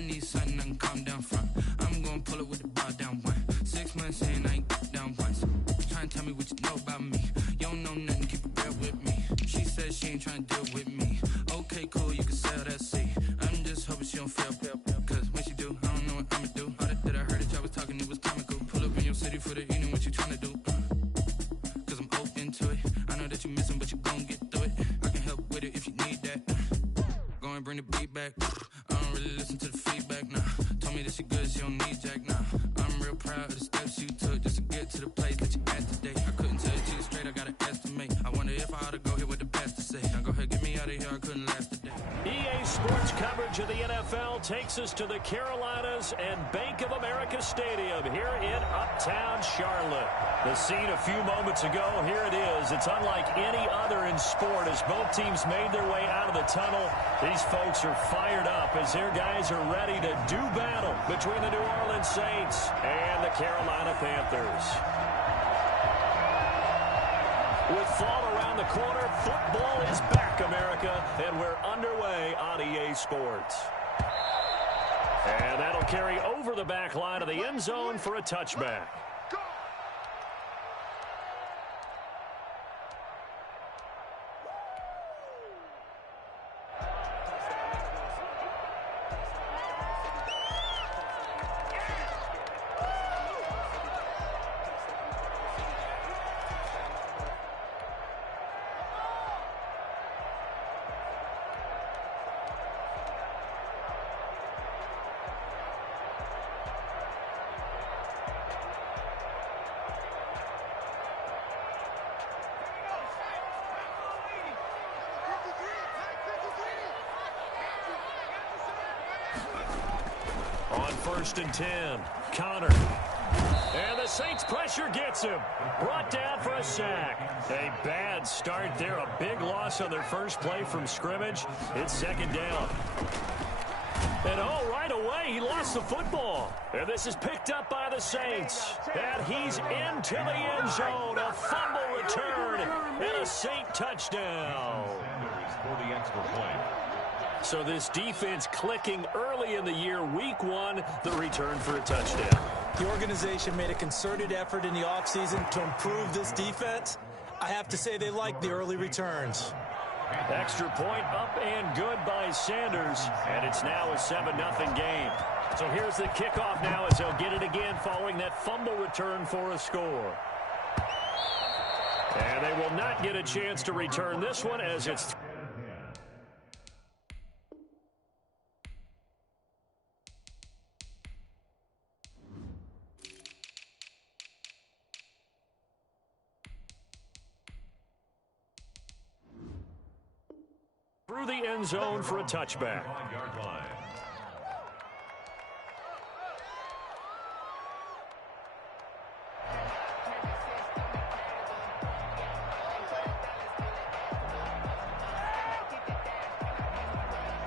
I'ma need something I can calm down from. I'm gonna pull it with the bar down one. 6 months in, I ain't down once. Trying to tell me what you know about me. You don't know nothing, keep it real with me. She said she ain't trying to deal with me. Okay, cool, you can sell that seat. I'm just hoping she don't fail. Cause when she do, I don't know what I'ma do. All that I heard that y'all was talking, it was comical. Pull up in your city for the evening, what you trying to do? Cause I'm open to it. I know that you missing, but you gon' get through it. I can help with it if you need that. Go and bring the beat back. I don't really listen to the feedback, nah. Told me that she good, she don't need Jack, nah. I'm real proud of the steps you took just to get to the place that you at today. I couldn't tell it to you straight, I gotta estimate. I wonder if I ought to go here with the best to say. Now go ahead, get me out of here, I couldn't last today. EA Sports coverage of the NFL takes us to the Carolinas and Bank of America Stadium here in Uptown Charlotte. The scene a few moments ago, here it is. It's unlike any other in sport as both teams made their way out of the tunnel. These folks are fired up as their guys are ready to do battle between the New Orleans Saints and the Carolina Panthers. With fall around the corner, football is back, America, and we're underway on EA Sports. And that'll carry over the back line of the end zone for a touchback. On 1st and 10, Connor. And the Saints pressure gets him. Brought down for a sack. A bad start there. A big loss on their first play from scrimmage. It's 2nd down. And right away, he lost the football. And this is picked up by the Saints. And he's into the end zone. A fumble return and a Saint touchdown. For the extra point. So this defense clicking early in the year. Week 1, the return for a touchdown. The organization made a concerted effort in the offseason to improve this defense. I have to say they like the early returns. Extra point up and good by Sanders. And it's now a 7-0 game. So here's the kickoff now as they'll get it again following that fumble return for a score. And they will not get a chance to return this one as it's through the end zone for a touchback.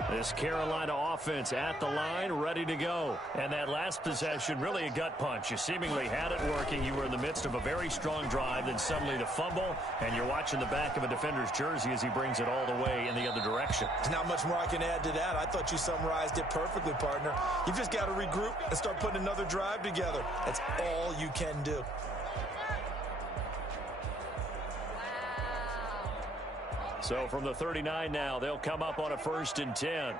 This Carolina offense at the line, ready to go. And that last possession, really a gut punch. You seemingly had it working. You were in the midst of a very strong drive, then suddenly the fumble, and you're watching the back of a defender's jersey as he brings it all the way in the other direction. There's not much more I can add to that. I thought you summarized it perfectly, partner. You've just got to regroup and start putting another drive together. That's all you can do. So from the 39 now, they'll come up on a 1st and 10.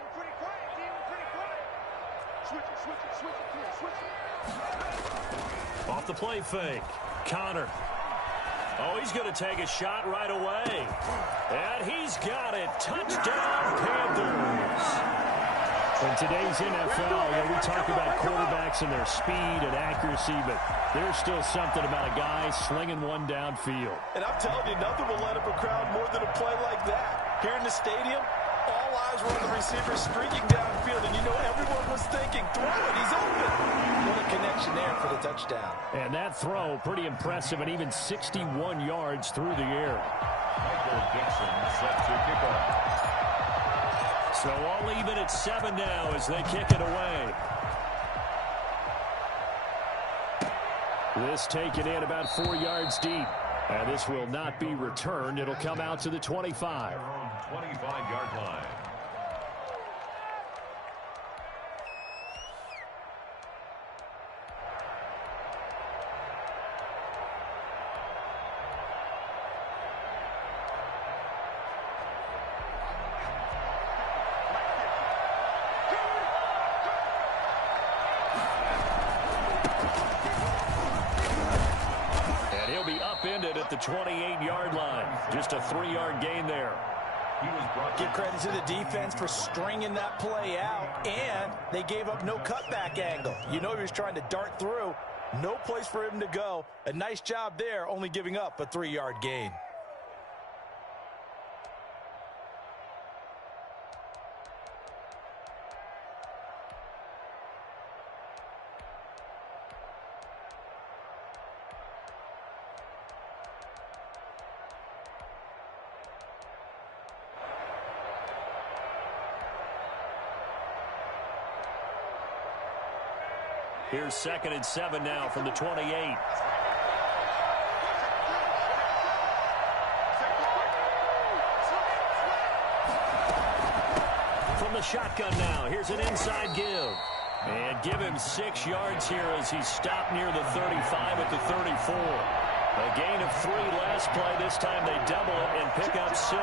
Off the play fake. Connor. Oh, he's going to take a shot right away. And he's got it. Touchdown, Panthers. In today's NFL, we talk about quarterbacks and their speed and accuracy, but there's still something about a guy slinging one downfield. And I'm telling you, nothing will light up a crowd more than a play like that. Here in the stadium, all eyes were on the receiver streaking downfield, and you know everyone was thinking, throw it, he's open. What a connection there for the touchdown. And that throw, pretty impressive, and even 61 yards through the air. Michael Dixon set to kick off. So all even at 7 now as they kick it away. This taken in about 4 yards deep. And this will not be returned. It'll come out to the 25. 25-yard line. 28-yard line. Just a 3-yard gain there. Give credit to the defense for stringing that play out, and they gave up no cutback angle. You know he was trying to dart through. No place for him to go. A nice job there, only giving up a 3-yard gain. Here's 2nd and 7 now from the 28. From the shotgun now, here's an inside give. And give him 6 yards here as he stopped near the 35 at the 34. A gain of 3 last play. This time they double it and pick up 6.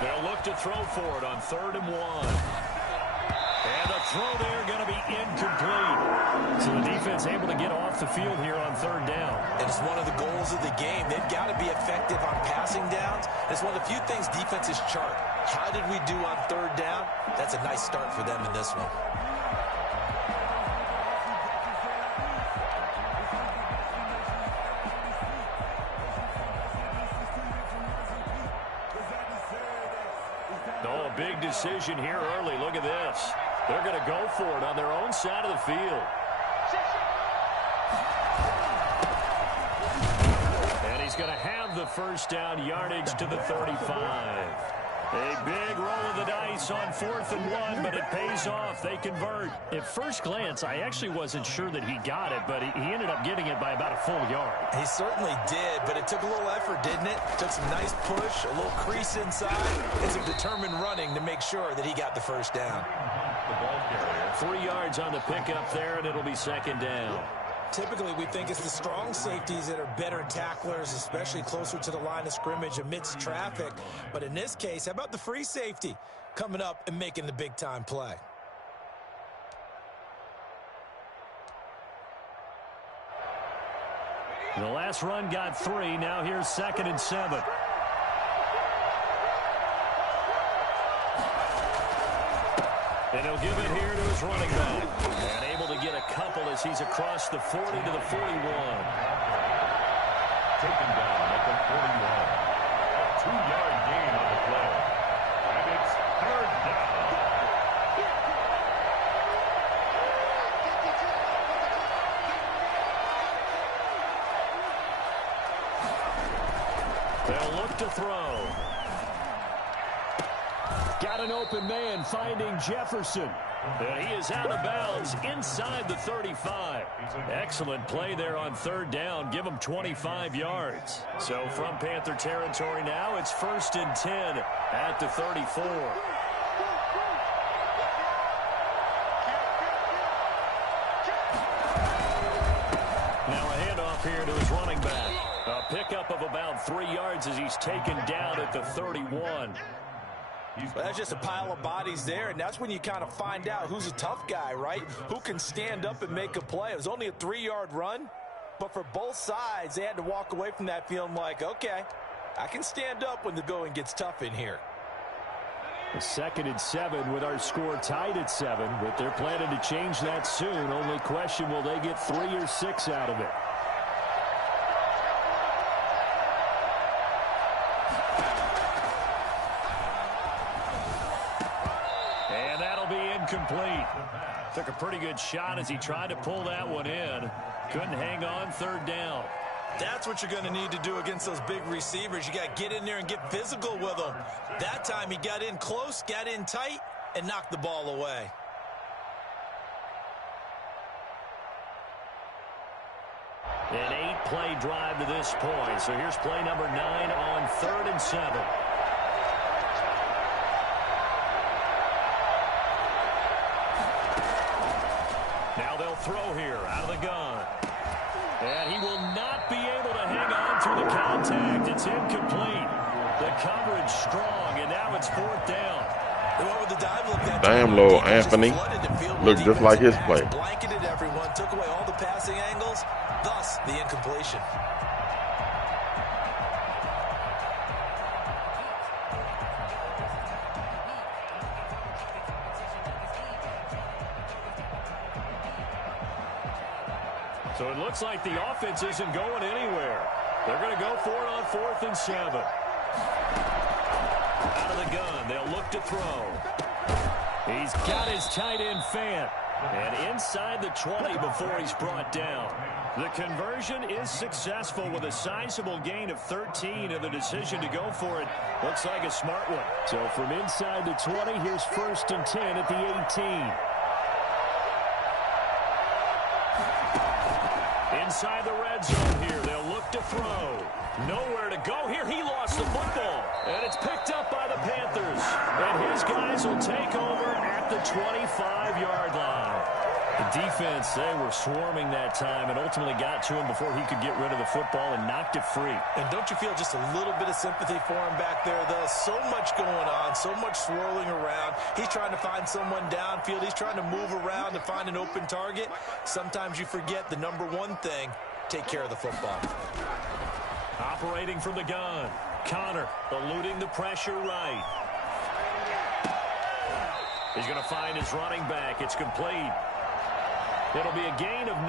They'll look to throw for it on 3rd and 1. And the throw there going to be incomplete. So the defense able to get off the field here on 3rd down. And it's one of the goals of the game. They've got to be effective on passing downs. It's one of the few things defenses chart. How did we do on 3rd down? That's a nice start for them in this one. Oh, a big decision here early. Look at this. They're going to go for it on their own side of the field. And he's going to have the first down, yardage to the 35. A big roll of the dice on 4th and 1, but it pays off. They convert. At first glance, I actually wasn't sure that he got it, but he ended up getting it by about a full yard. He certainly did, but it took a little effort, didn't it? Took some nice push, a little crease inside, and some determined running to make sure that he got the first down. 3 yards on the pickup there, and it'll be 2nd down. Typically, we think it's the strong safeties that are better tacklers, especially closer to the line of scrimmage amidst traffic. But in this case, how about the free safety coming up and making the big-time play? The last run got 3. Now here's 2nd and 7. And he'll give it here to his running back. And able to get a couple as he's across the 40 to the 41. Taken down at the 41. A 2-yard gain on the play. And it's 3rd down. They'll look to throw. Got an open man finding Jefferson. And he is out of bounds inside the 35. Excellent play there on 3rd down. Give him 25 yards. So from Panther territory now, it's 1st and 10 at the 34. Now a handoff here to his running back. A pickup of about 3 yards as he's taken down at the 31. Well, that's just a pile of bodies there, and that's when you kind of find out who's a tough guy, right? Who can stand up and make a play. It was only a 3-yard run, but for both sides, they had to walk away from that feeling like, okay, I can stand up when the going gets tough in here. 2nd and 7 with our score tied at 7, but they're planning to change that soon. Only question, will they get 3 or 6 out of it? Complete. Took a pretty good shot as he tried to pull that one in. Couldn't hang on 3rd down. That's what you're going to need to do against those big receivers. You got to get in there and get physical with them. That time he got in close, got in tight, and knocked the ball away. An 8-play drive to this point. So here's play number 9 on 3rd and 7. Now they'll throw here out of the gun. And he will not be able to hang on through the contact. It's incomplete. The coverage strong, and now it's 4th down. Damn, little Anthony looked just like his play. Blanketed everyone, took away all the passing angles, thus the incompletion. So it looks like the offense isn't going anywhere. They're going to go for it on 4th and 7. Out of the gun, they'll look to throw. He's got his tight end Fant. And inside the 20 before he's brought down. The conversion is successful with a sizable gain of 13, and the decision to go for it looks like a smart one. So from inside the 20, here's 1st and 10 at the 18. Inside the red zone here, they'll look to throw. Nowhere to go here. He lost the football. And it's picked up by the Panthers. And his guys will take over at the 25-yard line. The defense, they were swarming that time and ultimately got to him before he could get rid of the football and knocked it free. And don't you feel just a little bit of sympathy for him back there, though? So much going on, so much swirling around. He's trying to find someone downfield. He's trying to move around to find an open target. Sometimes you forget the number one thing, take care of the football. Operating from the gun, Connor eluding the pressure right. He's going to find his running back. It's complete. It'll be a gain of 9,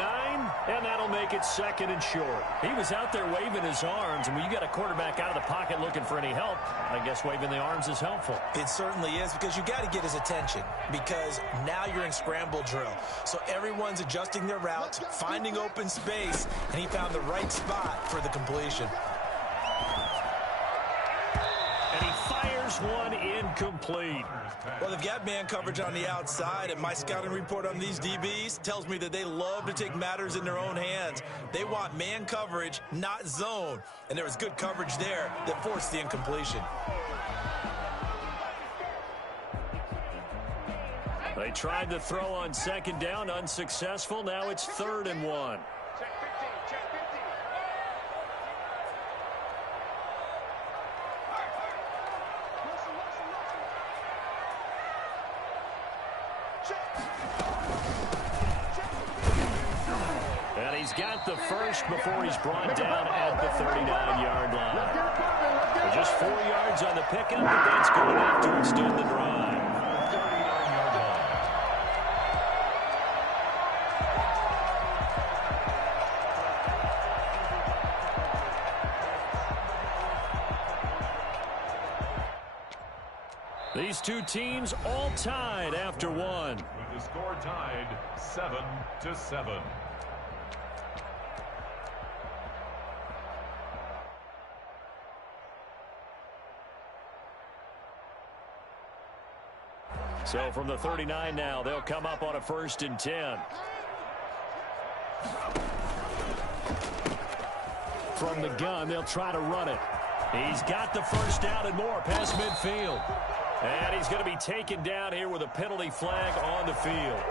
and that'll make it 2nd and short. He was out there waving his arms, and when you got a quarterback out of the pocket looking for any help, I guess waving the arms is helpful. It certainly is, because you got to get his attention, because now you're in scramble drill. So everyone's adjusting their routes, finding open space, and he found the right spot for the completion. And he fires one incomplete. Well, they've got man coverage on the outside, and my scouting report on these DBs tells me that they love to take matters in their own hands. They want man coverage, not zone. And there was good coverage there that forced the incompletion. They tried to throw on 2nd down, unsuccessful. Now it's 3rd and 1. And he's got the first before he's brought down at the 39-yard line. So just 4 yards on the pickup, but that's good enough to extend the drive. These two teams all tied after one. With the score tied 7-7. So from the 39 now, they'll come up on a 1st and 10. From the gun, they'll try to run it. He's got the first down and more past midfield. And he's going to be taken down here with a penalty flag on the field.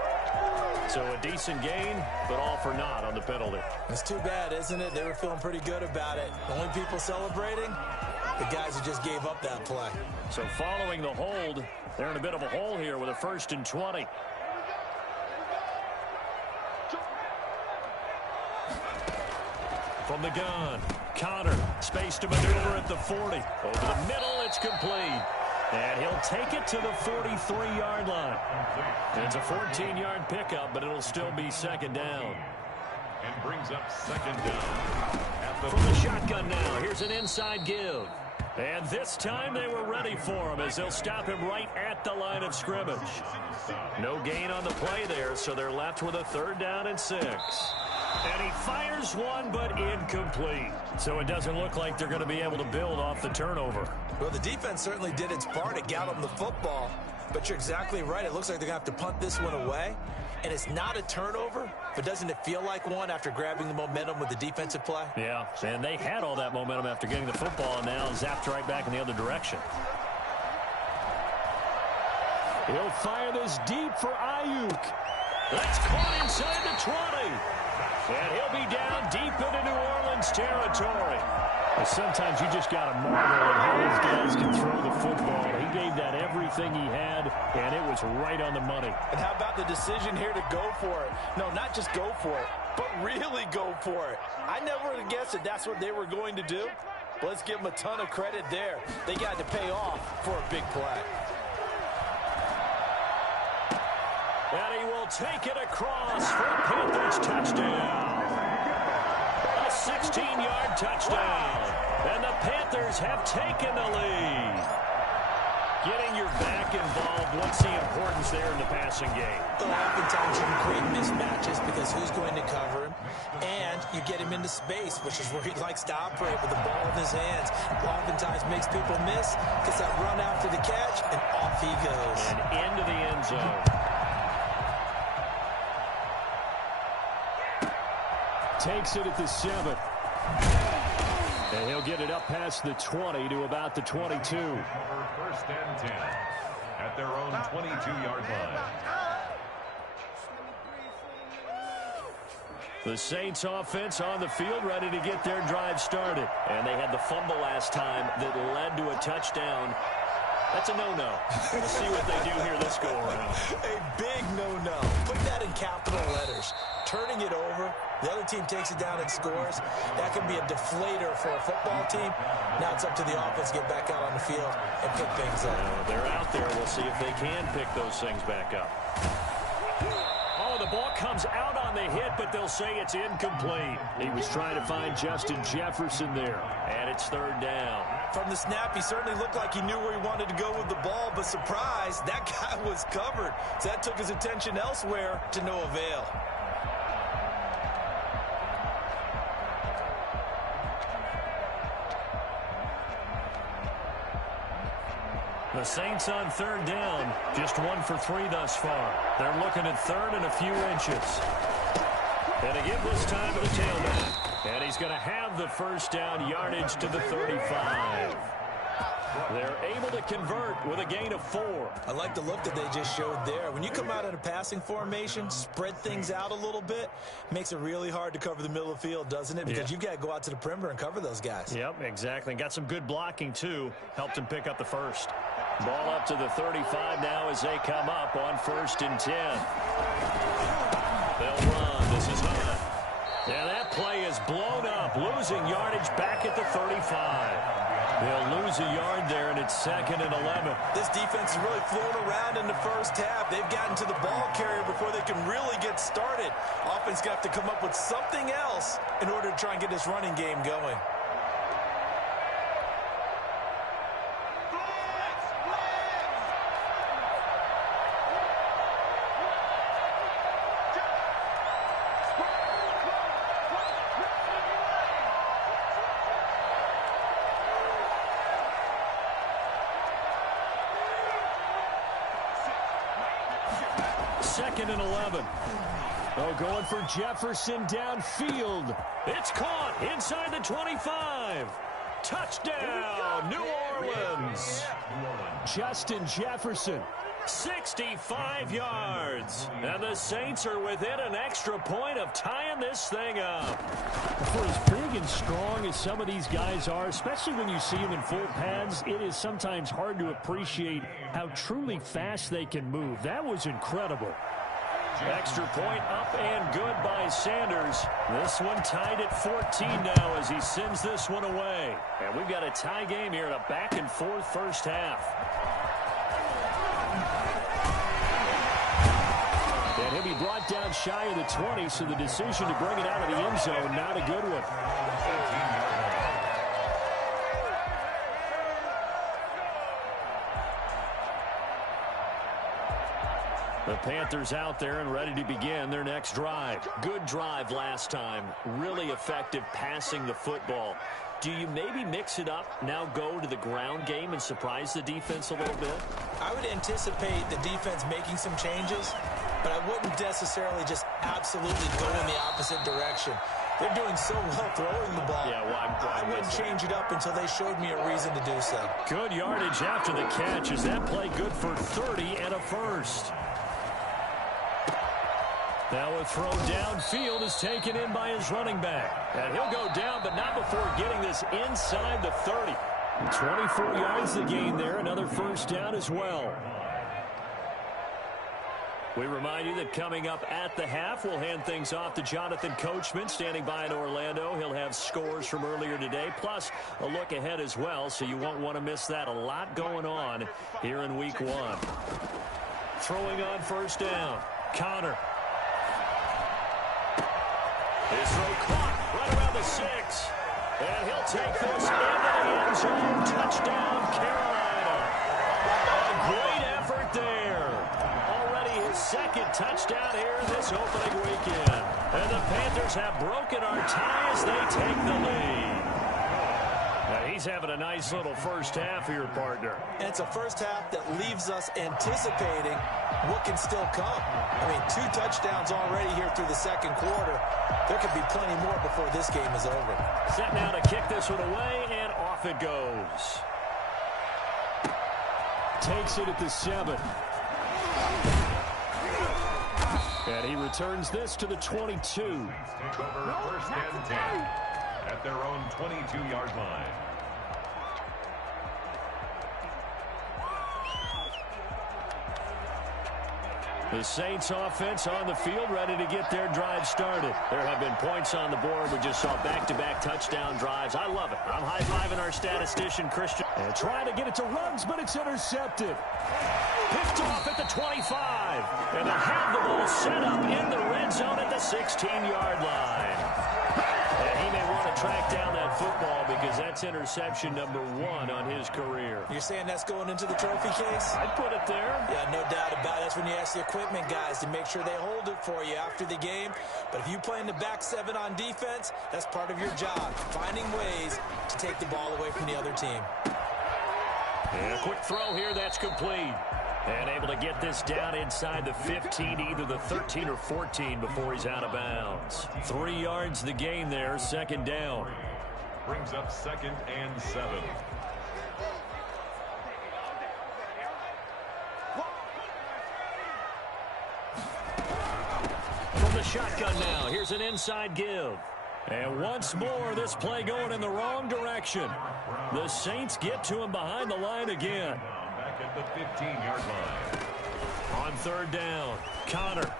So a decent gain, but all for naught on the penalty. It's too bad, isn't it? They were feeling pretty good about it. The only people celebrating, the guys who just gave up that play. So following the hold, they're in a bit of a hole here with a 1st and 20. From the gun, Connor, space to maneuver at the 40. Over the middle, it's complete. And he'll take it to the 43-yard line. It's a 14-yard pickup, but it'll still be 2nd down. And brings up 2nd down. From the shotgun now, here's an inside give. And this time they were ready for him as they'll stop him right at the line of scrimmage. No gain on the play there, so they're left with a 3rd down and 6. And he fires one, but incomplete. So it doesn't look like they're going to be able to build off the turnover. Well, the defense certainly did its part to gallop the football. But you're exactly right. It looks like they're going to have to punt this one away. And it's not a turnover, but doesn't it feel like one after grabbing the momentum with the defensive play? Yeah, and they had all that momentum after getting the football, and now zapped right back in the other direction. He'll fire this deep for Ayuk. That's caught inside the 20. And he'll be down deep into New Orleans territory. Sometimes you just got to marvel at how these guys can throw the football. He gave that every everything he had, and it was right on the money. And how about the decision here to go for it? No, not just go for it, but really go for it. I never would have guessed that that's what they were going to do. But let's give them a ton of credit there. They got to pay off for a big play. And he will take it across for a Panthers touchdown. A 16-yard touchdown. And the Panthers have taken the lead. Getting your back involved, what's the importance there in the passing game? Well, oftentimes you can create mismatches because who's going to cover him, and you get him into space, which is where he likes to operate with the ball in his hands. Oftentimes makes people miss, gets that run after the catch, and off he goes. And into the end zone. Takes it at the 7. And he'll get it up past the 20 to about the 22. First and 10 at their own 22-yard line. The Saints offense on the field ready to get their drive started. And they had the fumble last time that led to a touchdown. That's a no-no. We'll see what they do here this go-around. A big no-no. Put that in capital letters. Turning it over, the other team takes it down and scores. That can be a deflator for a football team. Now it's up to the offense to get back out on the field and pick things up. They're out there. We'll see if they can pick those things back up. Oh, the ball comes out on the hit, but they'll say it's incomplete. He was trying to find Justin Jefferson there, and it's third down. From the snap, he certainly looked like he knew where he wanted to go with the ball, but surprise, that guy was covered. So that took his attention elsewhere to no avail. The Saints on third down, just 1 for 3 thus far. They're looking at third and a few inches. And to give this time to the tailback. And he's going to have the first down, yardage to the 35. They're able to convert with a gain of 4. I like the look that they just showed there. When you come out in a passing formation, spread things out a little bit, makes it really hard to cover the middle of the field, doesn't it? Because you've got to go out to the perimeter and cover those guys. Yep, exactly. Got some good blocking, too. Helped him pick up the first. Ball up to the 35 now as they come up on 1st and 10. They'll run. This is Hunt. Yeah, that play is blown up. Losing yardage back at the 35. They'll lose a yard there, and it's 2nd and 11. This defense is really flown around in the first half. They've gotten to the ball carrier before they can really get started. Offense got to come up with something else in order to try and get this running game going. Second and 11. Oh, going for Jefferson downfield. It's caught inside the 25. Touchdown, New Orleans. Justin Jefferson, 65 yards. And the Saints are within an extra point of tying this thing up. For as big and strong as some of these guys are, especially when you see them in full pads, it is sometimes hard to appreciate how truly fast they can move. That was incredible. Extra point up and good by Sanders. This one tied at 14 now as he sends this one away. And we've got a tie game here in a back-and-forth first half. And he'll be brought down shy of the 20, so the decision to bring it out of the end zone, not a good one. The Panthers out there and ready to begin their next drive. Good drive last time. Really effective passing the football. Do you maybe mix it up, now go to the ground game and surprise the defense a little bit? I would anticipate the defense making some changes, but I wouldn't necessarily just absolutely go in the opposite direction. They're doing so well throwing the ball. Yeah, well, I wouldn't change it up until they showed me a reason to do so. Good yardage after the catch. Is that play good for 30 and a first? Now a throw downfield is taken in by his running back. And he'll go down, but not before getting this inside the 30. 24 yards the gain there, another first first down as well. We remind you that coming up at the half, we'll hand things off to Jonathan Coachman, standing by in Orlando. He'll have scores from earlier today, plus a look ahead as well, so you won't want to miss that. A lot going on here in Week 1. Throwing on first down, Connor. His throw caught right around the 6. And he'll take this into the end zone. Touchdown, Carolina. A great effort there. Already his second touchdown here this opening weekend. And the Panthers have broken our tie as they take the lead. Now he's having a nice little first half here, partner. And it's a first half that leaves us anticipating what can still come. I mean, 2 touchdowns already here through the second quarter. There could be plenty more before this game is over. Set now to kick this one away, and off it goes. Takes it at the 7. And he returns this to the 22. Take over first and 10 at their own 22-yard line. The Saints offense on the field, ready to get their drive started. There have been points on the board. We just saw back-to-back touchdown drives. I love it. I'm high-fiving our statistician, Christian. And trying to get it to Ruggs, but it's intercepted. Picked off at the 25. And they'll have the ball set up in the red zone at the 16-yard line. And he may want to track down that football because that's interception number 1 on his career. You're saying that's going into the trophy case? I'd put it there. Yeah, no doubt about it. That's when you ask the equipment guys to make sure they hold it for you after the game. But if you play in the back 7 on defense, that's part of your job, finding ways to take the ball away from the other team. And a quick throw here, that's complete. And able to get this down inside the 15, either the 13 or 14 before he's out of bounds. 3 yards the gain there, second down. Brings up 2nd and 7. From the shotgun now, here's an inside give. And once more, this play going in the wrong direction. The Saints get to him behind the line again. Back at the 15-yard line. On third down, Connor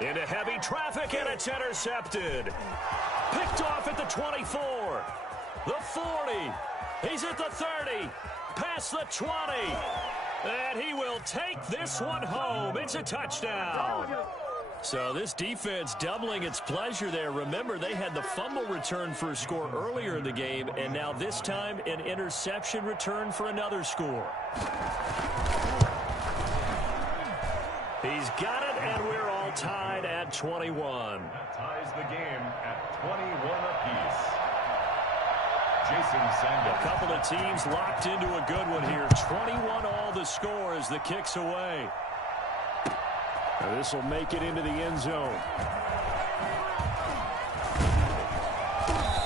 into heavy traffic, and it's intercepted. Picked off at the 24, the 40. He's at the 30, past the 20. And he will take this one home. It's a touchdown. So this defense doubling its pleasure there. Remember, they had the fumble return for a score earlier in the game, and now this time an interception return for another score. He's got it, and we're all tied at 21. That ties the game at 21 apiece. Jason Sanders. A couple of teams locked into a good one here. 21 all the score as the kick's away. Now this will make it into the end zone.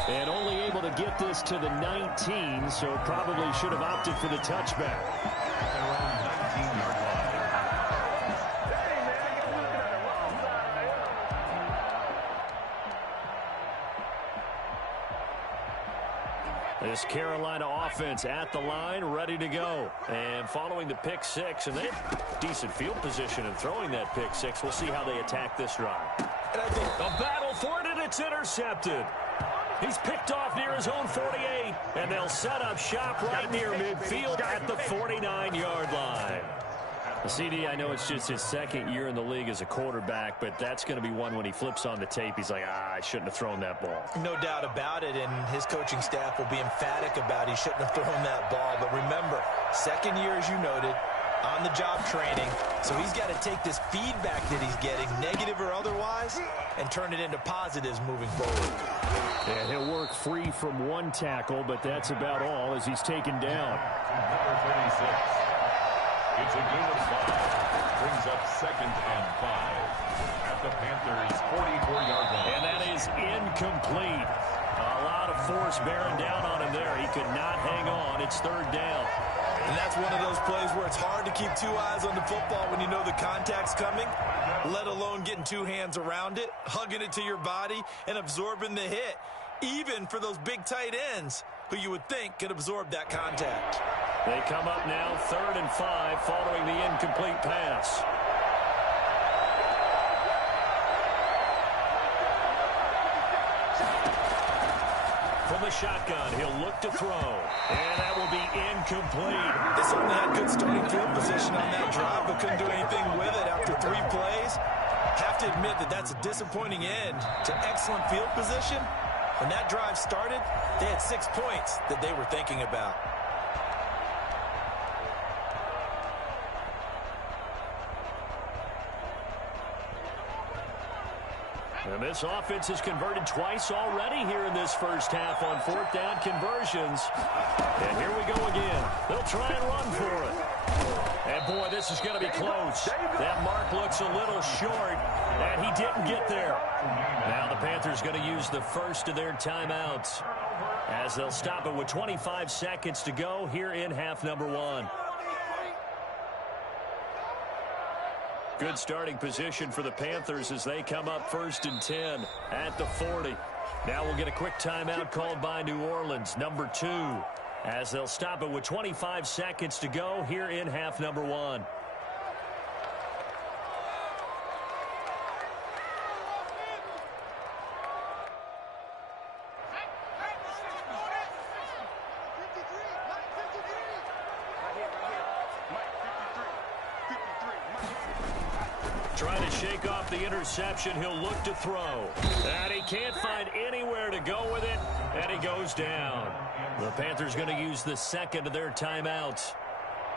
And only able to get this to the 19, so probably should have opted for the touchback. Their own 19-yard line. This Carolina offense at the line, ready to go. And following the pick 6, and they have decent field position in throwing that pick 6. We'll see how they attack this drive. And I think A battle for it, and it's intercepted. He's picked off near his own 48, and they'll set up shop right near midfield at the 49-yard line. CD, I know it's just his second year in the league as a quarterback, but that's going to be one when he flips on the tape. He's like, I shouldn't have thrown that ball. no doubt about it, and his coaching staff will be emphatic about he shouldn't have thrown that ball. But remember, second year, as you noted, on-the-job training, so he's got to take this feedback that he's getting, negative or otherwise, and turn it into positives moving forward. And he'll work free from one tackle, but that's about all as he's taken down. Number 36. It's a gain of 5. Brings up 2nd and 5 at the Panthers' 44-yard line. And that is incomplete. A lot of force bearing down on him there. He could not hang on. It's third down. And that's one of those plays where it's hard to keep 2 eyes on the football when you know the contact's coming, let alone getting 2 hands around it, hugging it to your body, and absorbing the hit, even for those big tight ends who you would think could absorb that contact. They come up now 3rd and 5 following the incomplete pass. From the shotgun, he'll look to throw. And that will be incomplete. They certainly had good starting field position on that drive, but couldn't do anything with it after 3 plays. Have to admit that that's a disappointing end to excellent field position. When that drive started, they had 6 points that they were thinking about. And this offense has converted twice already here in this first half on 4th down conversions. And here we go again. They'll try and run for it. And, boy, this is going to be close. That mark looks a little short, and he didn't get there. Now the Panthers going to use the first of their timeouts as they'll stop it with 25 seconds to go here in half number 1. Good starting position for the Panthers as they come up 1st and 10 at the 40. Now we'll get a quick timeout called by New Orleans, number 2, as they'll stop it with 25 seconds to go here in half number 1. Trying to shake off the interception. He'll look to throw. And he can't find anywhere to go with it. And he goes down. The Panthers going to use the second of their timeouts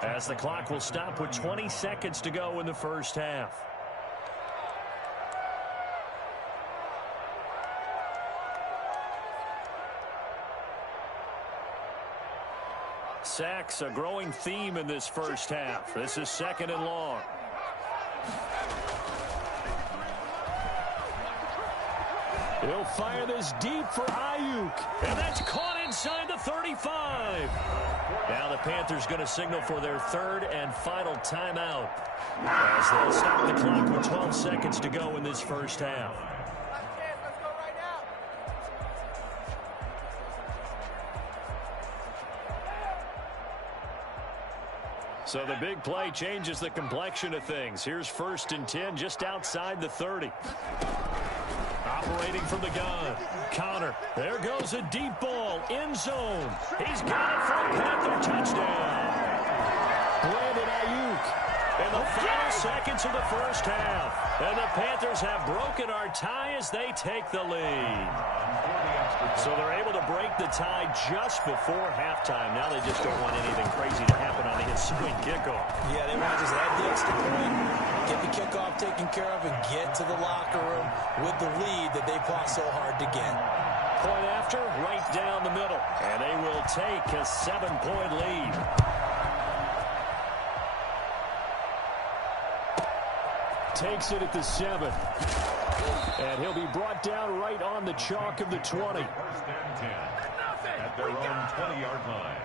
as the clock will stop with 20 seconds to go in the first half. Sacks, a growing theme in this first half. This is 2nd and long. He'll fire this deep for Ayuk. And that's caught inside the 35. Now the Panthers going to signal for their 3rd and final timeout as they'll stop the clock with 12 seconds to go in this first half. So the big play changes the complexion of things. Here's 1st and 10 just outside the 30. Operating from the gun. Counter. There goes a deep ball. End zone. He's got it for a Panther touchdown. Brandon Ayuk in the final seconds of the first half. And the Panthers have broken our tie as they take the lead. So they're able to break the tie just before halftime. Now they just don't want anything crazy to happen on the ensuing kickoff. Yeah, they want to just add the extra point, get the kickoff taken care of, and get to the locker room with the lead that they fought so hard to get. Point after, right down the middle. And they will take a 7-point lead. Takes it at the 7. And he'll be brought down right on the chalk of the 20. 1st and 10 at their own 20-yard line.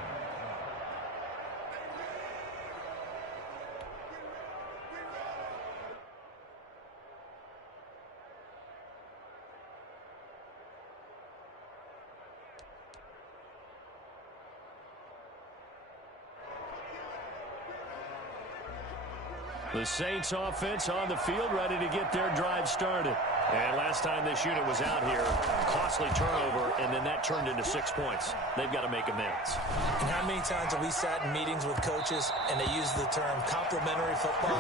The Saints offense on the field, ready to get their drive started. And last time this unit was out here, costly turnover, and then that turned into 6 points. They've got to make amends. And how many times have we sat in meetings with coaches and they use the term complementary football?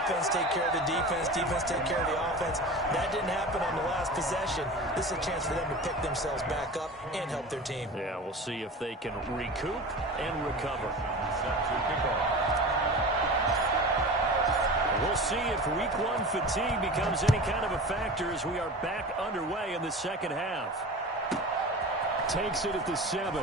Offense take care of the defense, defense take care of the offense. That didn't happen on the last possession. This is a chance for them to pick themselves back up and help their team. Yeah, we'll see if they can recoup and recover. Set to kick off. We'll see if week 1 fatigue becomes any kind of a factor as we are back underway in the second half. Takes it at the 7.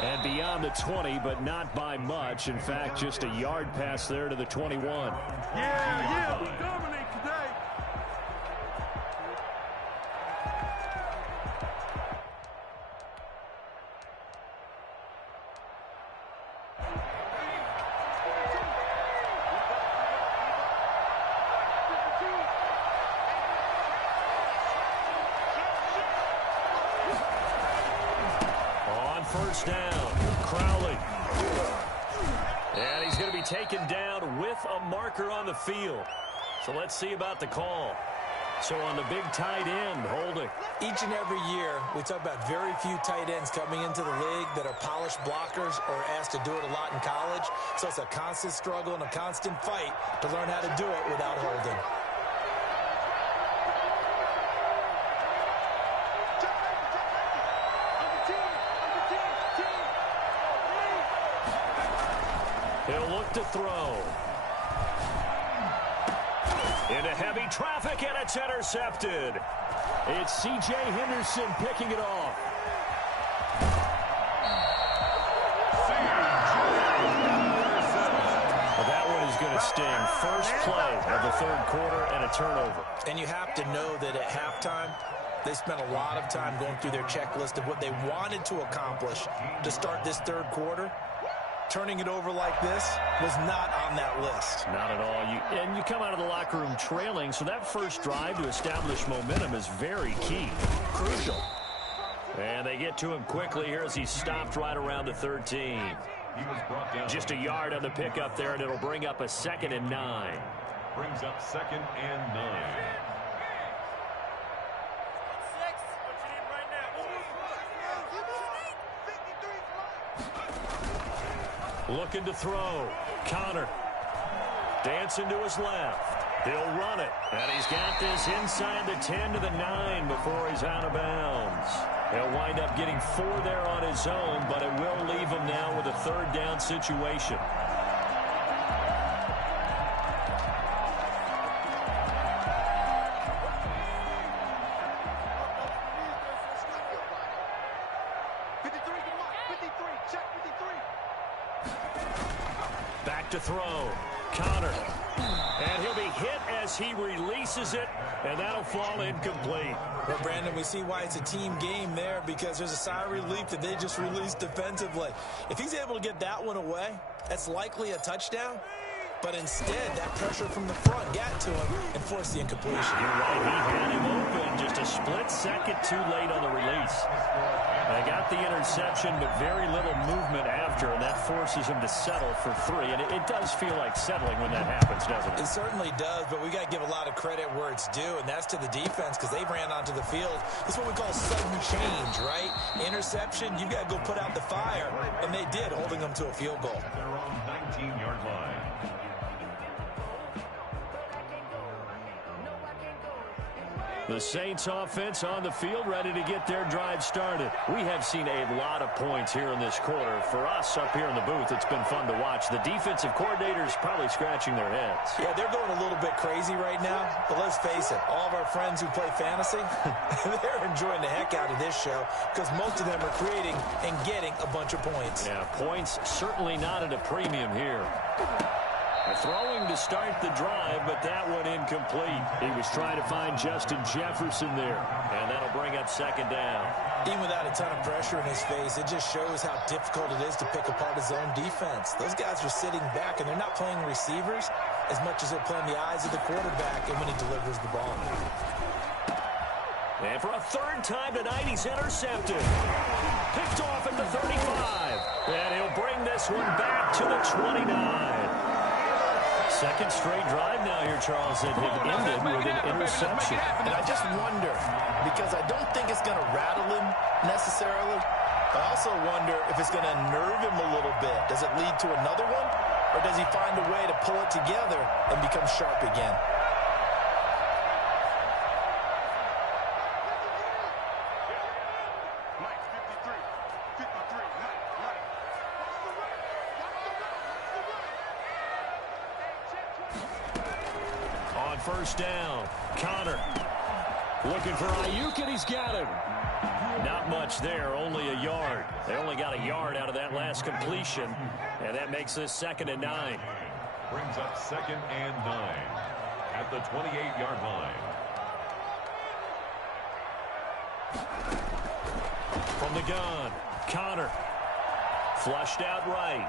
And beyond the 20, but not by much. In fact, just a yard pass there to the 21. Yeah, we dominate today. first down. Crowley. And he's going to be taken down with a marker on the field. So let's see about the call. So on the big tight end, holding. Each and every year, we talk about very few tight ends coming into the league that are polished blockers or asked to do it a lot in college. So it's a constant struggle and a constant fight to learn how to do it without holding. He'll look to throw. Into heavy traffic, and it's intercepted. It's C.J. Henderson picking it off. Well, that one is going to sting. First play of the third quarter and a turnover. And you have to know that at halftime, they spent a lot of time going through their checklist of what they wanted to accomplish to start this third quarter. Turning it over like this was not on that list. Not at all. And you come out of the locker room trailing, so that first drive to establish momentum is very key. Crucial. And they get to him quickly here as he's stopped right around the 13. Just a yard on the pickup there, and it'll bring up a 2nd and 9. Brings up 2nd and 9. Looking to throw. Connor. Dancing to his left. He'll run it. And he's got this inside the 10 to the 9 before he's out of bounds. He'll wind up getting 4 there on his own, but it will leave him now with a third down situation. Back to throw. Connor. And he'll be hit as he releases it, and that'll fall incomplete. Well, Brandon, we see why it's a team game there, because there's a sigh of relief that they just released defensively. If he's able to get that one away, that's likely a touchdown. But instead, that pressure from the front got to him and forced the incompletion. You're right. He had him open just a split second too late on the release. They got the interception, but very little movement after, and that forces him to settle for 3. And it does feel like settling when that happens, doesn't it? It certainly does, but we got to give a lot of credit where it's due, and that's to the defense, because they ran onto the field. It's what we call sudden change, right? Interception, you got to go put out the fire, and they did, holding them to a field goal. Their own 19-yard line. The Saints offense on the field, ready to get their drive started. We have seen a lot of points here in this quarter. For us up here in the booth, it's been fun to watch. The defensive coordinators probably scratching their heads. Yeah, they're going a little bit crazy right now, but let's face it, all of our friends who play fantasy, they're enjoying the heck out of this show, because most of them are creating and getting a bunch of points. Yeah, points certainly not at a premium here. Throwing to start the drive, but that one incomplete. He was trying to find Justin Jefferson there, and that'll bring up 2nd down. Even without a ton of pressure in his face, it just shows how difficult it is to pick apart his own defense. Those guys are sitting back, and they're not playing receivers as much as they're playing the eyes of the quarterback and when he delivers the ball. And for a 3rd time tonight, he's intercepted. Picked off at the 35. And he'll bring this one back to the 29. Second straight drive now here, Charles, that had ended with an interception. And I just wonder, because I don't think it's going to rattle him necessarily. I also wonder if it's going to nerve him a little bit. Does it lead to another one? Or does he find a way to pull it together and become sharp again? First down. Connor looking for Ayuk, and he's got him. Not much there, only a yard. They only got a yard out of that last completion, and that makes this 2nd and 9. Brings up 2nd and 9 at the 28-yard line. From the gun, Connor flushed out right.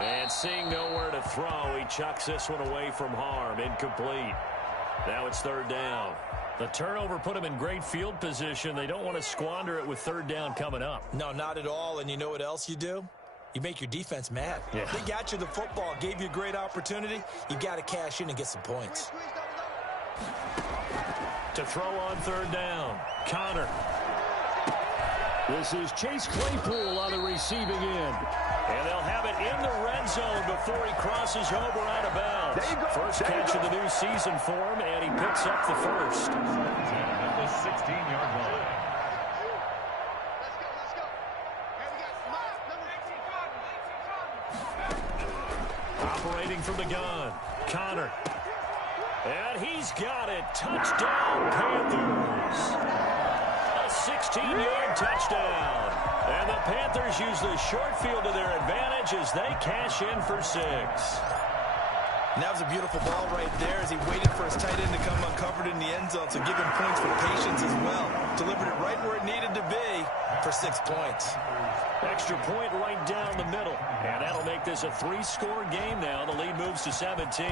And seeing nowhere to throw, he chucks this one away from harm. Incomplete. Now it's 3rd down. The turnover put them in great field position. They don't want to squander it with third down coming up. No, not at all. And you know what else you do? You make your defense mad. Yeah. They got you the football, gave you a great opportunity. You've got to cash in and get some points. To throw on third down, Connor. This is Chase Claypool on the receiving end. And they'll have it in the red zone before he crosses over out of bounds. First catch of the new season for him, and he picks up the first. At the 16-yard line. Operating from the gun, Connor. And he's got it. Touchdown, Panthers. A 16-yard touchdown. And the Panthers use the short field to their advantage as they cash in for 6. And that was a beautiful ball right there as he waited for his tight end to come uncovered in the end zone. So give him points for patience as well. Delivered it right where it needed to be for 6 points. Extra point right down the middle. And that'll make this a 3-score game now. The lead moves to 17.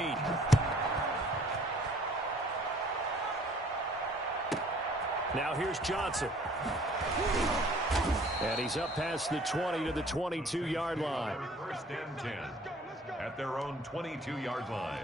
Now here's Johnson. And he's up past the 20 to the 22-yard line. First and 10 at their own 22-yard line.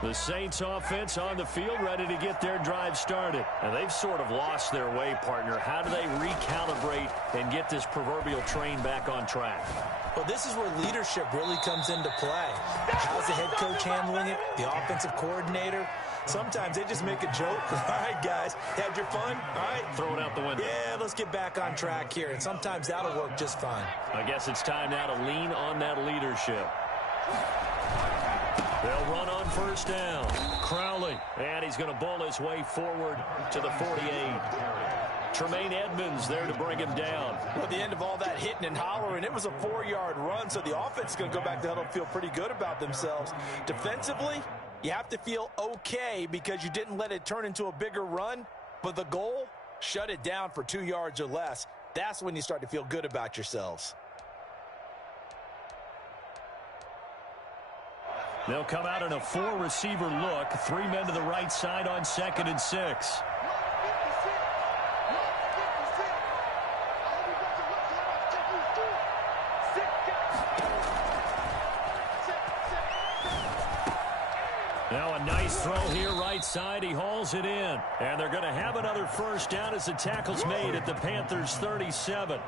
The Saints offense on the field ready to get their drive started. And they've sort of lost their way, partner. How do they recalibrate and get this proverbial train back on track? Well, this is where leadership really comes into play. How's the head coach handling it? The offensive coordinator? Sometimes they just make a joke. All right, guys, had your fun? All right. Throw it out the window. Yeah, let's get back on track here. And sometimes that'll work just fine. I guess it's time now to lean on that leadership. They'll run on first down. Crowley. And he's going to bowl his way forward to the 48. Tremaine Edmonds there to bring him down. Well, at the end of all that hitting and hollering, it was a 4-yard run, so the offense is going to go back to huddle and feel pretty good about themselves. Defensively, you have to feel okay because you didn't let it turn into a bigger run, but the goal, shut it down for 2 yards or less. That's when you start to feel good about yourselves. They'll come out in a 4-receiver look. 3 men to the right side on 2nd and 6. Now a nice throw here right side. He hauls it in. And they're going to have another first down as the tackle's made at the Panthers' 37.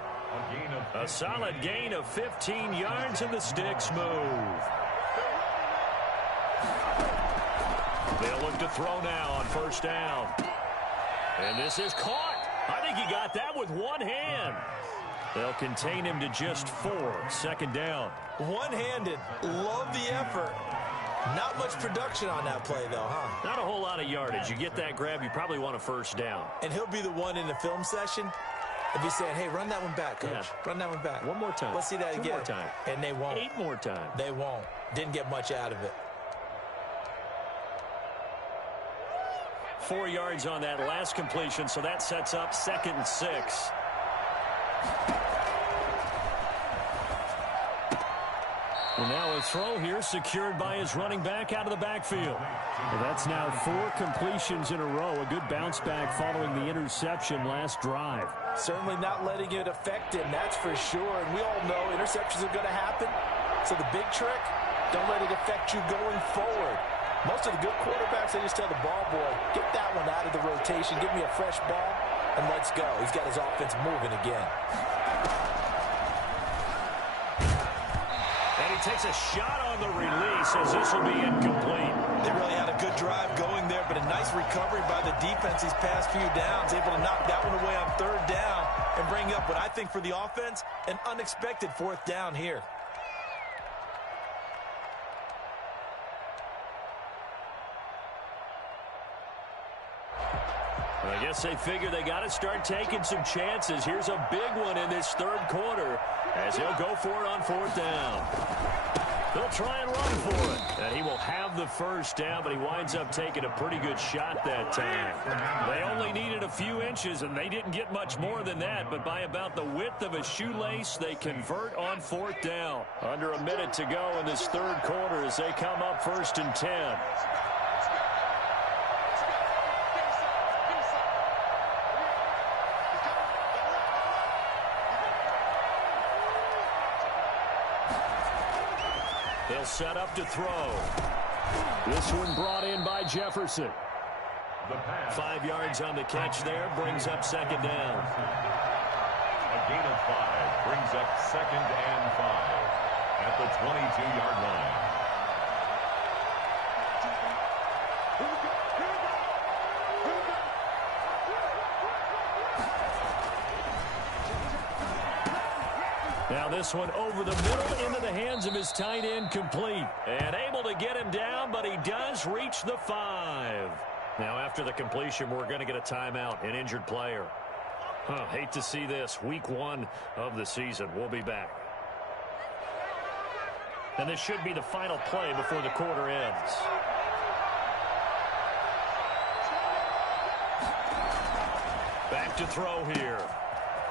A solid gain of 15 yards and the sticks move. They'll look to throw now on first down. And this is caught. I think he got that with one hand. They'll contain him to just 4. 2nd down. One-handed. Love the effort. Not much production on that play, though, huh? Not a whole lot of yardage. You get that grab, you probably want a first down. And he'll be the one in the film session. If he's saying, hey, run that one back, coach. Yeah. Run that one back. One more time. Let's see that 2 again. more time. And they won't. 8 more times. They won't. Didn't get much out of it. 4 yards on that last completion, so that sets up 2nd and 6. And now a throw here secured by his running back out of the backfield. Well, that's now 4 completions in a row. A good bounce back following the interception last drive. Certainly not letting it affect him, that's for sure. And we all know interceptions are going to happen. So the big trick, don't let it affect you going forward. Most of the good quarterbacks, they just tell the ball boy, get that one out of the rotation, give me a fresh ball, and let's go. He's got his offense moving again. And he takes a shot on the release as this will be incomplete. They really had a good drive going there, but a nice recovery by the defense these past few downs, able to knock that one away on 3rd down and bring up what I think for the offense, an unexpected 4th down here. I guess they figure they got to start taking some chances. Here's a big one in this 3rd quarter as he'll go for it on 4th down. They'll try and run for it. And he will have the first down, but he winds up taking a pretty good shot that time. They only needed a few inches, and they didn't get much more than that. But by about the width of a shoelace, they convert on 4th down. Under a minute to go in this third quarter as they come up 1st and 10. They'll set up to throw. This one brought in by Jefferson. 5 yards on the catch there, brings up 2nd down. A gain of 5 brings up 2nd and 5 at the 22-yard line. Now this one over the middle into the hands of his tight end, complete. And able to get him down, but he does reach the 5. Now after the completion, we're going to get a timeout, an injured player. Hate to see this. Week 1 of the season. We'll be back. And this should be the final play before the quarter ends. Back to throw here.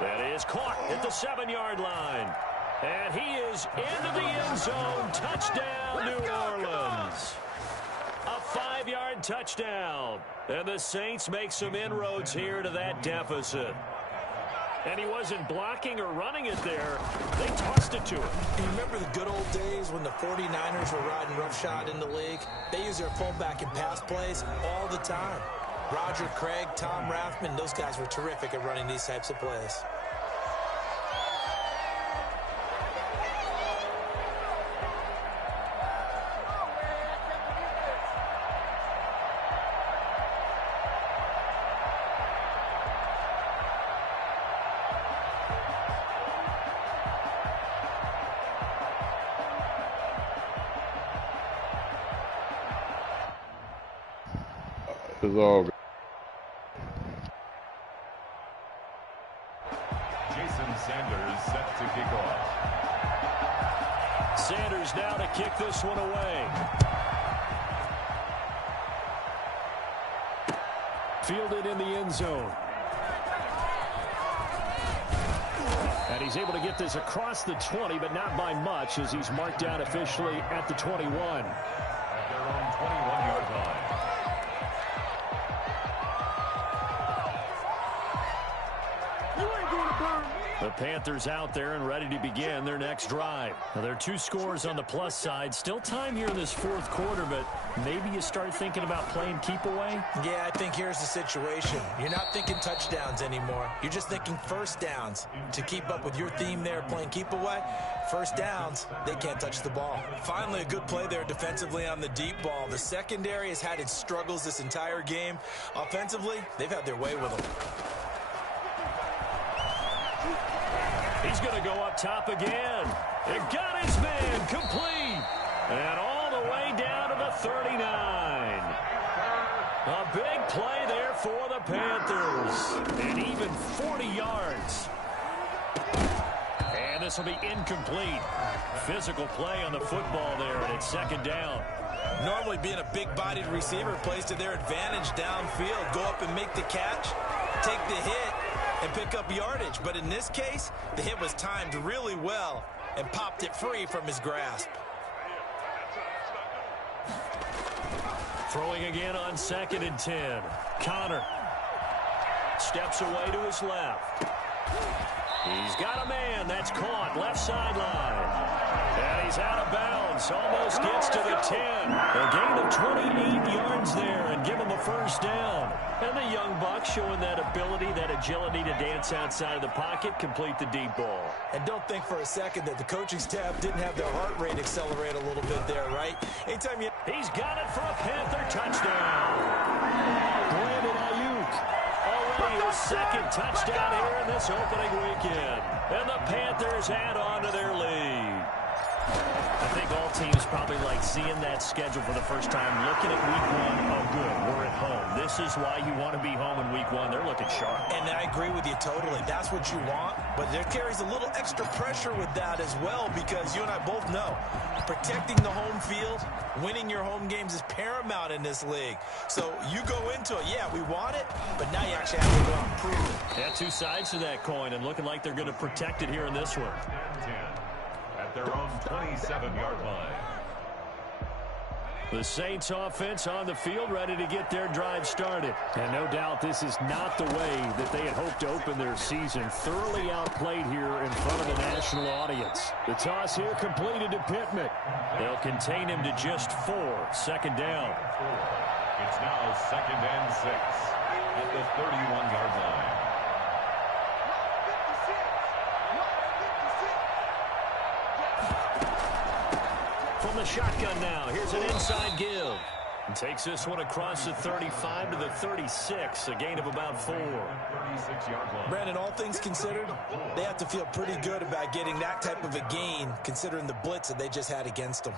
That is caught at the 7-yard line. And he is into the end zone. Touchdown, New Orleans. A 5-yard touchdown. And the Saints make some inroads here to that deficit. And he wasn't blocking or running it there. They tossed it to him. You remember the good old days when the 49ers were riding roughshod in the league? They used their fullback in pass plays all the time. Roger Craig, Tom Rathman, those guys were terrific at running these types of plays. It's all good. Jason Sanders set to kick off. Sanders now to kick this one away. Fielded in the end zone. And he's able to get this across the 20, but not by much as he's marked down officially at the 21. At their own 21-yard line. The Panthers out there and ready to begin their next drive. Now, there are 2 scores on the plus side. Still time here in this 4th quarter, but maybe you start thinking about playing keep away? Yeah, I think here's the situation. You're not thinking touchdowns anymore. You're just thinking first downs. To keep up with your theme there, playing keep away, first downs, they can't touch the ball. Finally, a good play there defensively on the deep ball. The secondary has had its struggles this entire game. Offensively, they've had their way with them. He's going to go up top again. It got his man complete. And all the way down to the 39. A big play there for the Panthers. And even 40 yards. And this will be incomplete. Physical play on the football there, and it's 2nd down. Normally being a big-bodied receiver plays to their advantage downfield. Go up and make the catch, take the hit, and pick up yardage. But in this case, the hit was timed really well and popped it free from his grasp. Throwing again on 2nd and 10. Connor steps away to his left. He's got a man. That's caught. Left sideline. And he's out of bounds. Almost gets to the 10. A gain of 28 yards there and give him a first down. And the young buck showing that ability, that agility to dance outside of the pocket, complete the deep ball. And don't think for a second that the coaching staff didn't have their heart rate accelerate a little bit there, right? Anytime you... He's got it for a Panther touchdown. Brandon Ayuk. Already his 2nd touchdown here in this opening weekend. And the Panthers add on to their lead. I think all teams probably like seeing that schedule for the first time, looking at week one. Oh, good, we're at home. This is why you want to be home in week one. They're looking sharp. And I agree with you totally. That's what you want, but there carries a little extra pressure with that as well, because you and I both know protecting the home field, winning your home games is paramount in this league. So you go into it, yeah, we want it, but now you actually have to go out and prove it. Yeah, two sides to that coin, and looking like they're going to protect it here in this one. At their own 27-yard line. The Saints offense on the field, ready to get their drive started. And no doubt this is not the way that they had hoped to open their season. Thoroughly outplayed here in front of the national audience. The toss here completed to Pittman. They'll contain him to just 4. Second down. It's now 2nd and 6 at the 31-yard line. From the shotgun now, here's an inside give. And takes this one across the 35 to the 36, a gain of about 4. 36-yard line. Brandon, all things considered, they have to feel pretty good about getting that type of a gain, considering the blitz that they just had against them.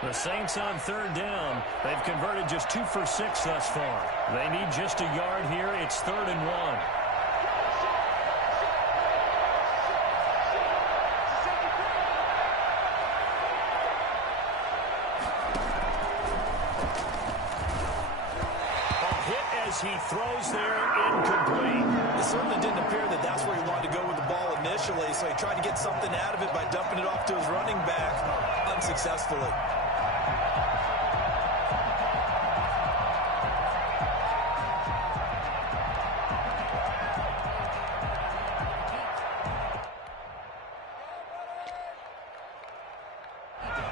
The Saints on 3rd down. They've converted just 2 for 6 thus far. They need just a yard here. It's 3rd and 1. He throws there, incomplete. It certainly didn't appear that that's where he wanted to go with the ball initially, so he tried to get something out of it by dumping it off to his running back unsuccessfully.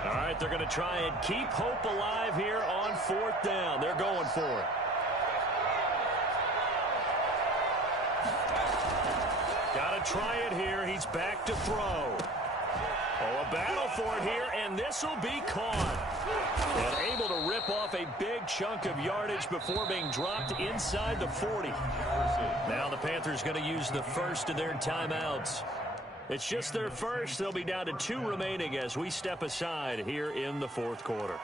All right, they're going to try and keep hope alive here on 4th down. They're going for it. Try it here. He's back to throw. Oh, a battle for it here, and this will be caught. And able to rip off a big chunk of yardage before being dropped inside the 40. Now the Panthers going to use the first of their timeouts. It's just their first. They'll be down to 2 remaining as we step aside here in the 4th quarter.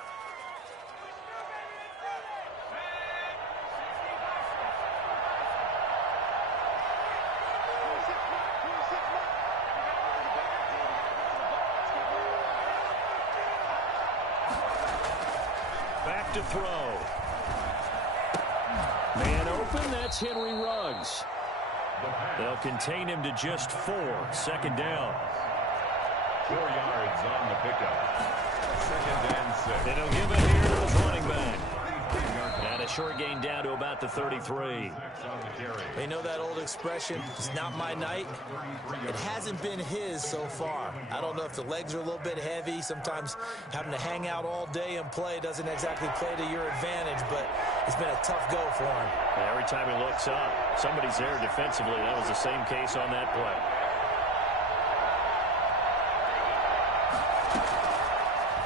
To throw. Man open, that's Henry Ruggs. They'll contain him to just 4. 2nd down. 4 yards on the pickup. 2nd and 6. They don't give it here to his running back. And a short gain down to about the 33. They know that old expression, it's not my night. It hasn't been his so far. I don't know if the legs are a little bit heavy. Sometimes having to hang out all day and play doesn't exactly play to your advantage, but it's been a tough go for him. And every time he looks up, somebody's there defensively. That was the same case on that play.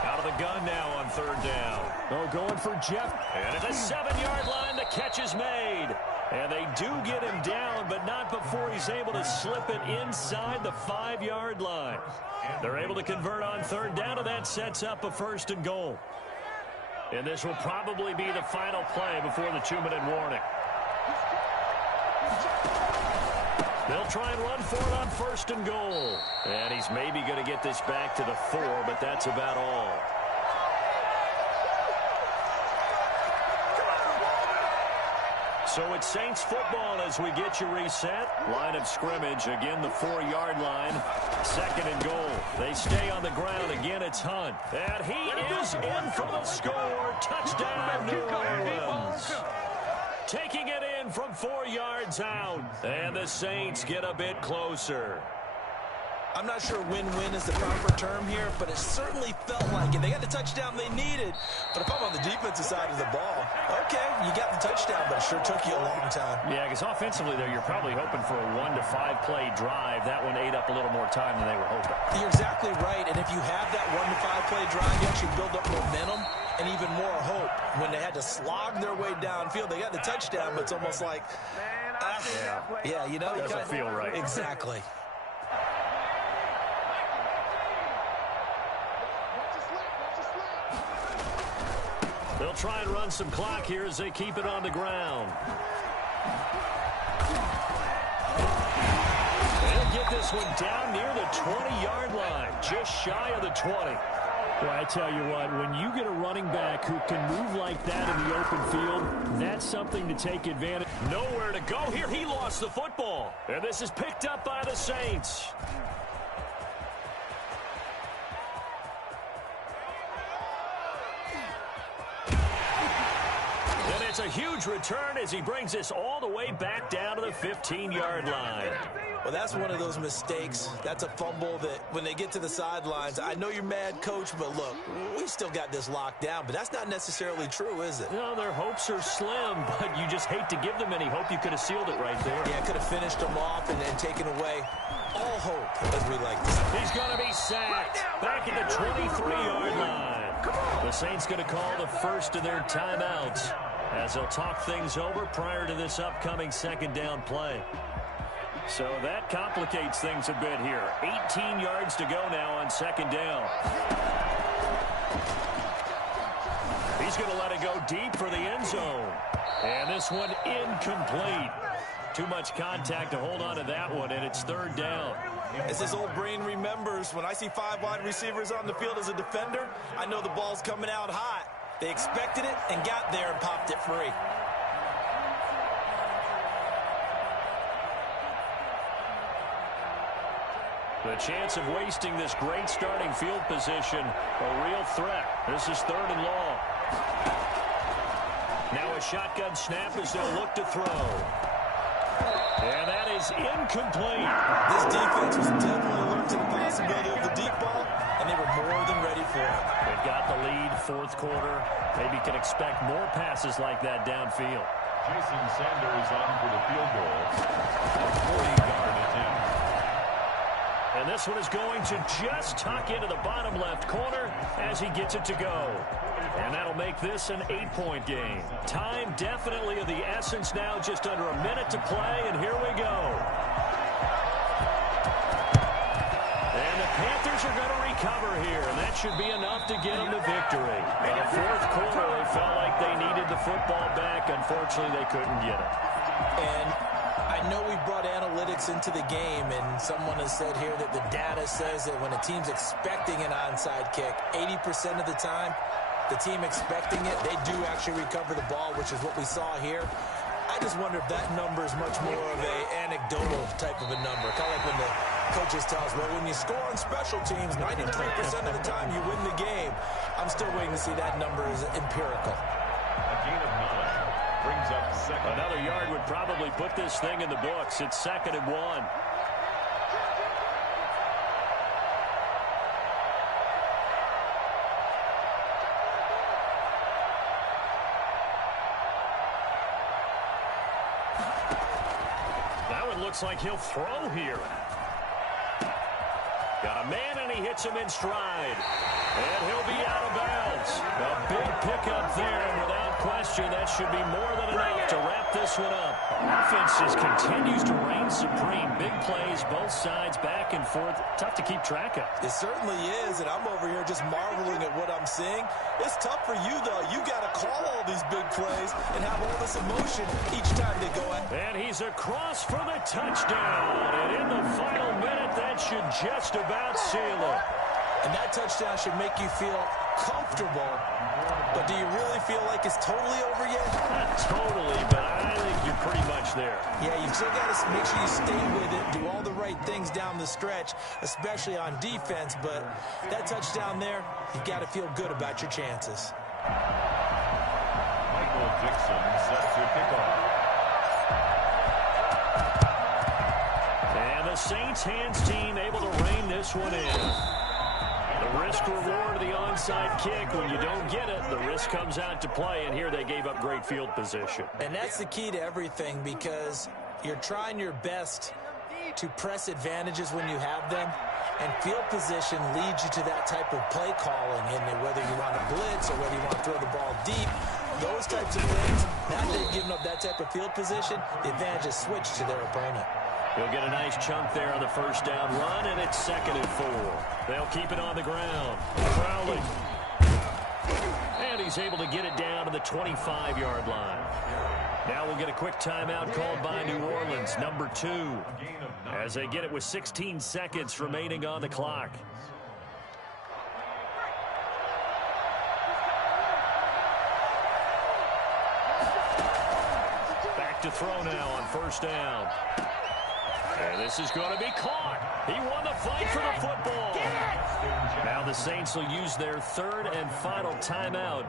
Out of the gun now on 3rd down. Oh, going for Jeff. And at the 7-yard line, the catch is made. And they do get him down, but not before he's able to slip it inside the 5-yard line. They're able to convert on 3rd down, and that sets up a 1st and goal. And this will probably be the final play before the 2-minute warning. They'll try and run for it on 1st and goal. And he's maybe going to get this back to the 4, but that's about all. So it's Saints football as we get you reset. Line of scrimmage, again the 4-yard line. 2nd and goal. They stay on the ground. Again, it's Hunt. And he is in for the score. Touchdown, New Orleans. Taking it in from 4 yards out. And the Saints get a bit closer. I'm not sure win-win is the proper term here, but it certainly felt like it. They got the touchdown they needed, but if I'm on the defensive side of the ball, okay, you got the touchdown, but it sure took you a long time. Yeah, because offensively, though, you're probably hoping for a 1 to 5 play drive. That one ate up a little more time than they were hoping. You're exactly right, and if you have that 1 to 5 play drive, you actually build up momentum and even more hope. When they had to slog their way downfield, they got the touchdown, but it's almost like, yeah, you know. Doesn't feel right. Exactly. They'll try and run some clock here as they keep it on the ground. They'll get this one down near the 20-yard line, just shy of the 20. Well, I tell you what, when you get a running back who can move like that in the open field, that's something to take advantage. Nowhere to go here. He lost the football. And this is picked up by the Saints. And it's a huge return as he brings this all the way back down to the 15-yard line. Well, that's one of those mistakes. That's a fumble that when they get to the sidelines, I know you're mad, Coach, but look, we still got this locked down. But that's not necessarily true, is it? No, their hopes are slim, but you just hate to give them any hope. You could have sealed it right there. Yeah, could have finished them off and taken away all hope, as we like to say. He's going to be sacked back at the 23-yard line. The Saints going to call the first of their timeouts as they'll talk things over prior to this upcoming second down play. So that complicates things a bit here. 18 yards to go now on second down. He's going to let it go deep for the end zone. And this one incomplete. Too much contact to hold on to that one, and it's third down. As his old brain remembers, when I see 5 wide receivers on the field as a defender, I know the ball's coming out hot. They expected it and got there and popped it free. The chance of wasting this great starting field position, a real threat. This is third and long. Now a shotgun snap as they'll look to throw. And that is incomplete. This defense was definitely alert to the possibility of the deep ball, and they were more than ready for it. They've got the lead, fourth quarter. Maybe can expect more passes like that downfield. Jason Sanders on for the field goal. A 40-yard attempt. And this one is going to just tuck into the bottom left corner as he gets it to go. And that'll make this an 8-point game. Time definitely of the essence now, just under a minute to play, and here we go. And the Panthers are going to recover here, and that should be enough to get them the victory. In the fourth quarter, they felt like they needed the football back. Unfortunately, they couldn't get it. And I know we brought analytics into the game, and someone has said here that the data says that when a team's expecting an onside kick, 80% of the time, the team expecting it, they do actually recover the ball, which is what we saw here. I just wonder if that number is much more of an anecdotal type of a number. Kind of like when the coaches tell us, well, when you score on special teams, 93% of the time you win the game. I'm still waiting to see that number is empirical. A gain of 9 brings up second. Another yard would probably put this thing in the books. It's 2nd and 1. Looks like he'll throw here. Got a man, and he hits him in stride. And he'll be out of bounds. A big pickup there, and without question, that should be more than enough to wrap this one up. Offense just continues to reign supreme. Big plays, both sides, back and forth. Tough to keep track of. It certainly is, and I'm over here just marveling at what I'm seeing. It's tough for you, though. You got to call all these big plays and have all this emotion each time they go out. And he's across for the touchdown. And in the final minute, that should just about seal it. And that touchdown should make you feel comfortable. But do you really feel like it's totally over yet? Not totally, but I think you're pretty much there. Yeah, you've still got to make sure you stay with it, do all the right things down the stretch, especially on defense. But that touchdown there, you've got to feel good about your chances. Michael Dixon set to kick off. And the Saints hands team able to rein this one in. The risk reward of the onside kick. When you don't get it, the risk comes out to play, and here they gave up great field position. And that's the key to everything, because you're trying your best to press advantages when you have them, and field position leads you to that type of play calling, and whether you want to blitz or whether you want to throw the ball deep, those types of things. Now they've given up that type of field position, the advantage is switched to their opponent. He'll get a nice chunk there on the first down run, and it's 2nd and 4. They'll keep it on the ground. Crowley. And he's he's able to get it down to the 25-yard line. Now we'll get a quick timeout called by New Orleans, number 2, as they get it with 16 seconds remaining on the clock. Back to throw now on first down. And this is going to be caught. He won the fight for the football. Now the Saints will use their third and final timeout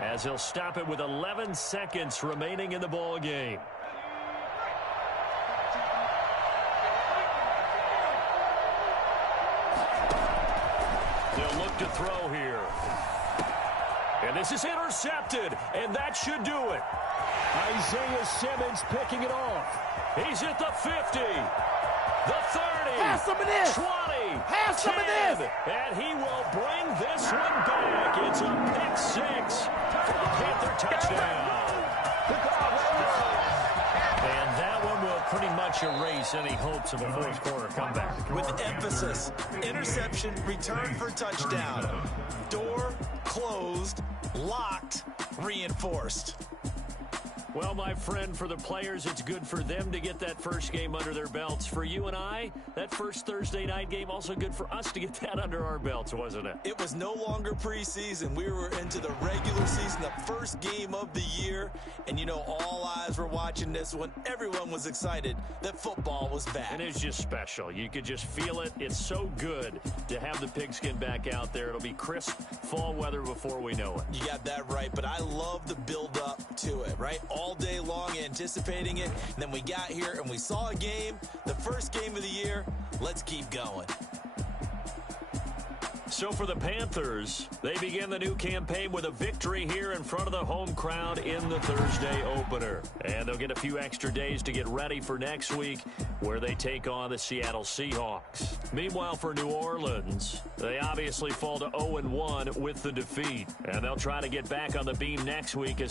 as he'll stop it with 11 seconds remaining in the ball game. They'll look to throw here. And this is intercepted, and that should do it. Isaiah Simmons picking it off. He's at the 50, the 30, Have some of this. 20, Have 10, some of this. and he will bring this one back. It's a pick 6 for the Panther touchdown. And that one will pretty much erase any hopes of a fourth quarter comeback. With emphasis, interception, return for touchdown. Door closed, locked, reinforced. Well, my friend, for the players, it's good for them to get that first game under their belts. For you and I, that first Thursday night game, also good for us to get that under our belts, wasn't it? It was no longer preseason. We were into the regular season, the first game of the year. And, you know, all eyes were watching this one. Everyone was excited that football was back. And it's just special. You could just feel it. It's so good to have the pigskin back out there. It'll be crisp fall weather before we know it. You got that right, but I love the build-up to it, right? All day long anticipating it, and then we got here and we saw a game, the first game of the year. Let's keep going. So for the Panthers, they begin the new campaign with a victory here in front of the home crowd in the Thursday opener. And they'll get a few extra days to get ready for next week, where they take on the Seattle Seahawks. Meanwhile, for New Orleans, they obviously fall to 0-1 with the defeat. And they'll try to get back on the beam next week as